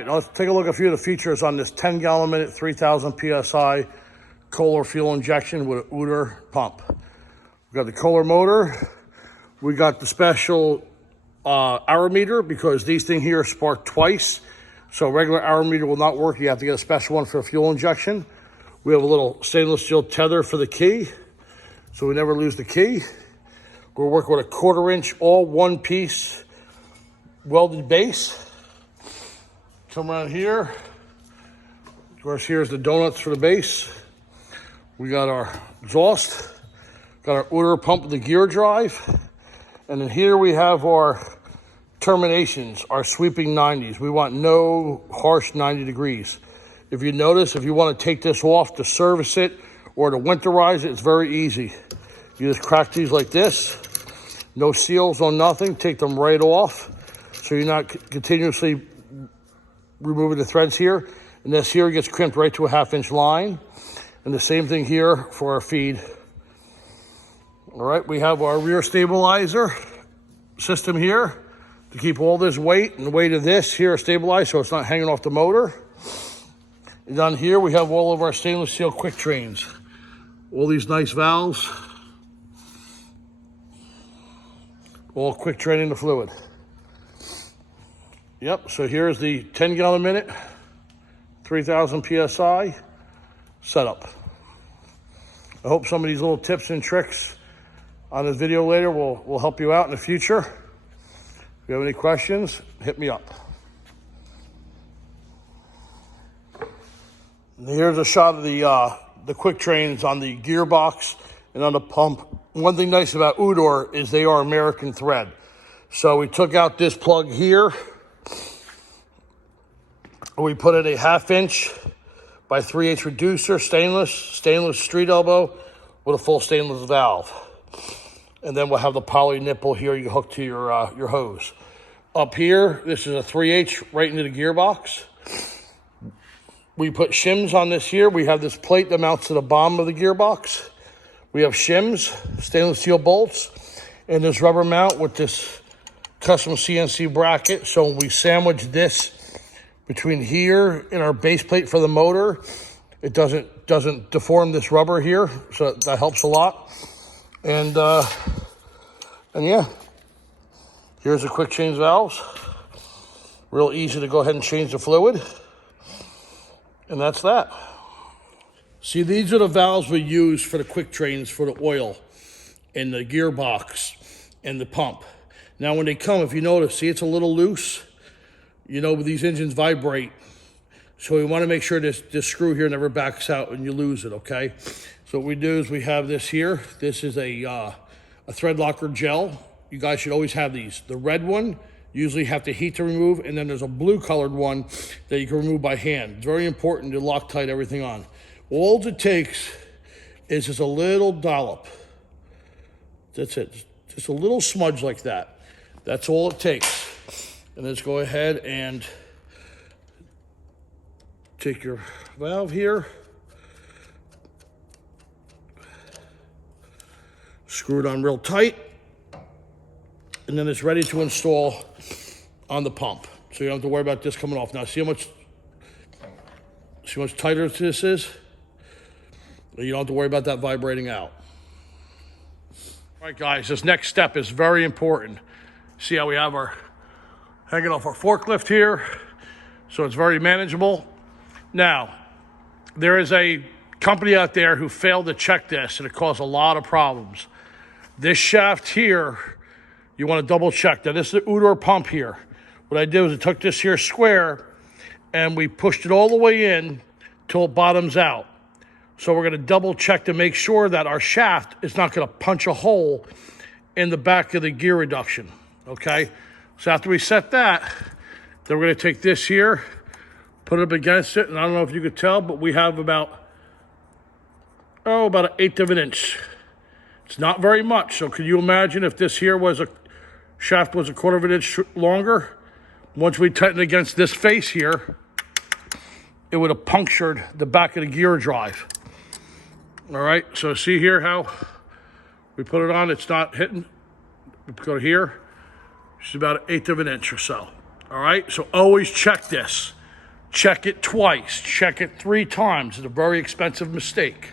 right, now let's take a look at a few of the features on this 10-gallon a minute, 3,000 PSI Kohler fuel injection with an Uter pump. We got the Kohler motor. We got the special hour meter because these things here spark twice. So regular hour meter will not work. You have to get a special one for fuel injection. We have a little stainless steel tether for the key, so we never lose the key. We're working with a 1/4 inch, all one piece welded base. Come around here. Of course, here's the donuts for the base. We got our exhaust, got our Uter pump with the gear drive. And then here we have our terminations, our sweeping 90s. We want no harsh 90 degrees. If you notice, if you want to take this off to service it or to winterize it, it's very easy. You just crack these like this. No seals on nothing. Take them right off so you're not continuously removing the threads here. And this here gets crimped right to a 1/2 inch line. And the same thing here for our feed. All right, we have our rear stabilizer system here to keep all this weight and the weight of this here stabilized so it's not hanging off the motor. And down here we have all of our stainless steel quick trains. All these nice valves. All quick draining the fluid. Yep, so here's the 10-gallon a minute, 3,000 PSI setup. I hope some of these little tips and tricks on this video later will help you out in the future. If you have any questions, hit me up. And here's a shot of the quick trains on the gearbox and on the pump. One thing nice about Uter is they are American thread. So we took out this plug here. We put in a 1/2 inch by 3/8 reducer, stainless street elbow with a full stainless valve. And then we'll have the poly nipple here you hook to your hose. Up here, this is a 3/8 right into the gearbox. We put shims on this here. We have this plate that mounts to the bottom of the gearbox. We have shims, stainless steel bolts, and this rubber mount with this custom CNC bracket. So when we sandwich this between here and our base plate for the motor, it doesn't deform this rubber here, so that helps a lot. And yeah, here's the quick change valves. Real easy to go ahead and change the fluid. And that's that. See, these are the valves we use for the quick drains for the oil and the gearbox and the pump. Now when they come, if you notice, see it's a little loose. You know, these engines vibrate. So we want to make sure this screw here never backs out and you lose it, okay? So what we do is we have this here. This is a thread locker gel. You guys should always have these. The red one, you usually have to heat to remove, and then there's a blue colored one that you can remove by hand. It's very important to Loctite everything on. All it takes is just a little dollop. That's it, just a little smudge like that. That's all it takes. And let's go ahead and take your valve here, screw it on real tight, and then it's ready to install on the pump. So you don't have to worry about this coming off. Now see how much tighter this is? You don't have to worry about that vibrating out. All right, guys, this next step is very important. See how we have our hanging off our forklift here, so it's very manageable. Now, there is a company out there who failed to check this, and it caused a lot of problems. This shaft here, you want to double check. Now, this is the Uter pump here. What I did was I took this here square, and we pushed it all the way in till it bottoms out. So we're going to double check to make sure that our shaft is not going to punch a hole in the back of the gear reduction, okay? So after we set that, then we're going to take this here, put it up against it, and I don't know if you could tell, but we have about 1/8 of an inch. It's not very much, so could you imagine if this here was shaft was 1/4 of an inch longer? Once we tighten against this face here, it would have punctured the back of the gear drive. All right, so see here how we put it on, it's not hitting. We go to here, it's about 1/8 of an inch or so. All right, so always check this. check it twice, check it 3 times. It's a very expensive mistake.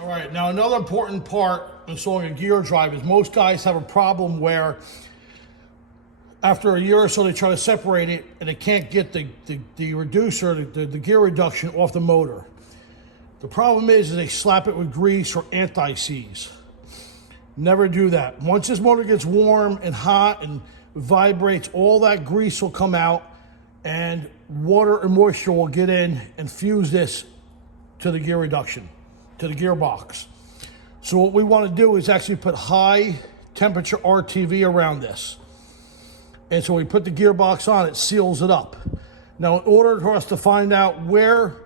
All right, now another important part in installing a gear drive is most guys have a problem where after a year or so they try to separate it and they can't get the reducer, the gear reduction off the motor. The problem is they slap it with grease or anti-seize. Never do that. Once this motor gets warm and hot and vibrates, all that grease will come out and water and moisture will get in and fuse this to the gear reduction, to the gearbox. So what we want to do is actually put high temperature RTV around this. And so we put the gearbox on, it seals it up. Now in order for us to find out where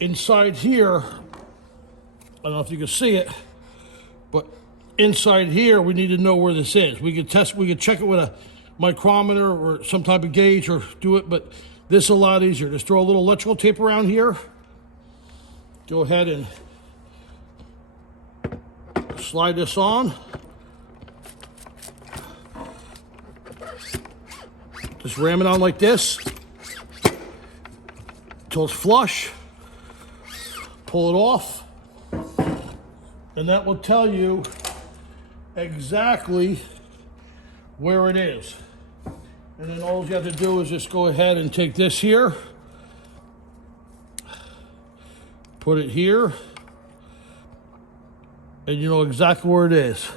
inside here, I don't know if you can see it, but inside here, we need to know where this is. We could check it with a micrometer or some type of gauge or do it, but this is a lot easier. Just throw a little electrical tape around here. Go ahead and slide this on. Just ram it on like this until it's flush. Pull it off, and that will tell you exactly where it is. And then all you have to do is just go ahead and take this here, put it here, and you know exactly where it is.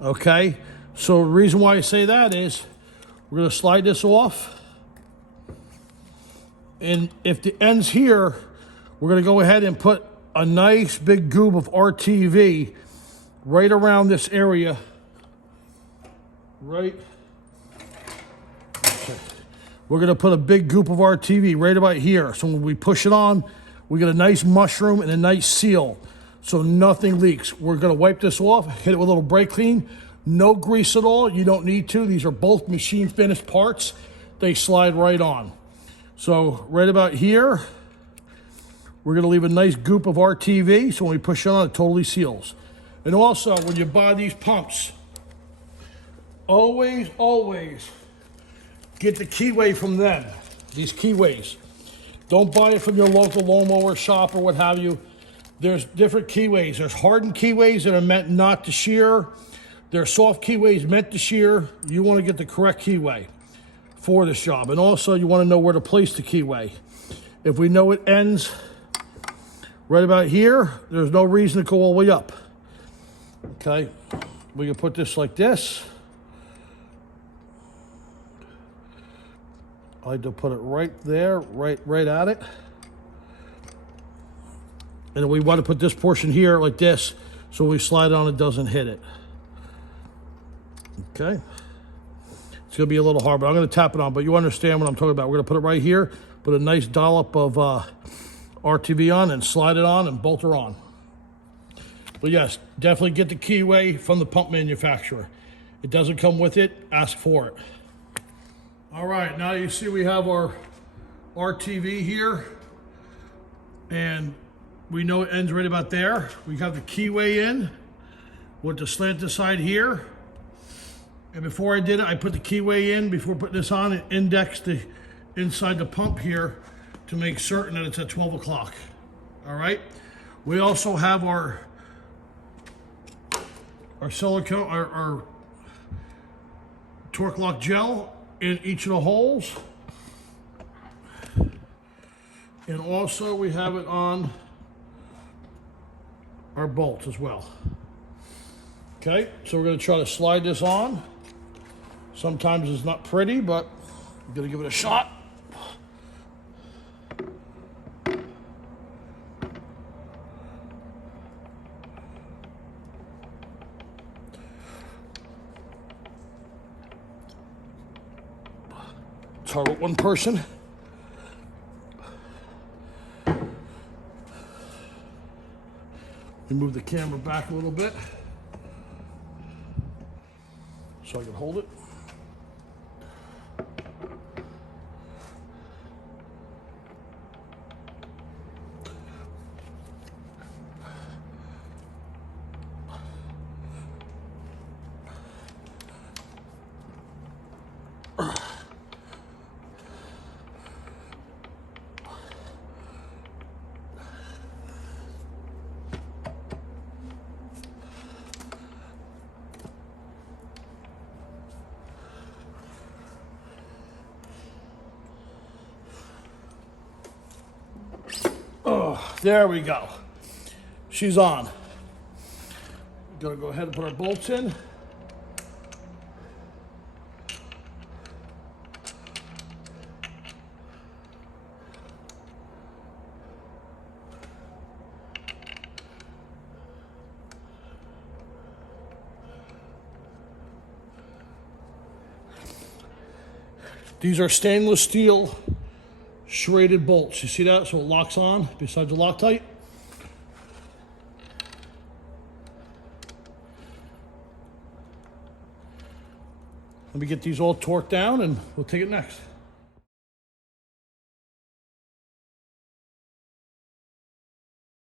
Okay? So the reason why I say that is we're going to slide this off, and if the end's here, we're going to go ahead and put a nice big goob of RTV right around this area. Right. Okay. We're going to put a big goop of RTV right about here. So when we push it on, we get a nice mushroom and a nice seal. So nothing leaks. We're going to wipe this off, hit it with a little brake clean. No grease at all. You don't need to. These are both machine finished parts. They slide right on. So right about here, we're going to leave a nice goop of RTV, so when we push it on, it totally seals. And also, when you buy these pumps, always get the keyway from them, these keyways. Don't buy it from your local lawnmower shop or what have you. There's different keyways. There's hardened keyways that are meant not to shear. There's soft keyways meant to shear. You want to get the correct keyway for this job. And also, you want to know where to place the keyway. If we know it ends right about here, there's no reason to go all the way up. Okay, we can put this like this. I like to put it right there, right at it. And then we want to put this portion here like this, so when we slide it on, it doesn't hit it. Okay. It's going to be a little hard, but I'm going to tap it on, but you understand what I'm talking about. We're going to put it right here, put a nice dollop of RTV on and slide it on and bolt her on. But yes, definitely get the keyway from the pump manufacturer. It doesn't come with it, ask for it. All right, now you see we have our RTV here, and we know it ends right about there. We have the keyway in with the slanted side here. And before I did it, I put the keyway in before putting this on and indexed the inside the pump here to make certain that it's at 12 o'clock. All right. We also have our silicone, our torque lock gel in each of the holes. And also we have it on our bolts as well. Okay, so we're going to try to slide this on. Sometimes it's not pretty, but I'm going to give it a shot. It's hard with one person. We move the camera back a little bit so I can hold it. There we go. She's on. We're gonna go ahead and put our bolts in. These are stainless steel serrated bolts. You see that? So it locks on besides the Loctite. Let me get these all torqued down and we'll take it next.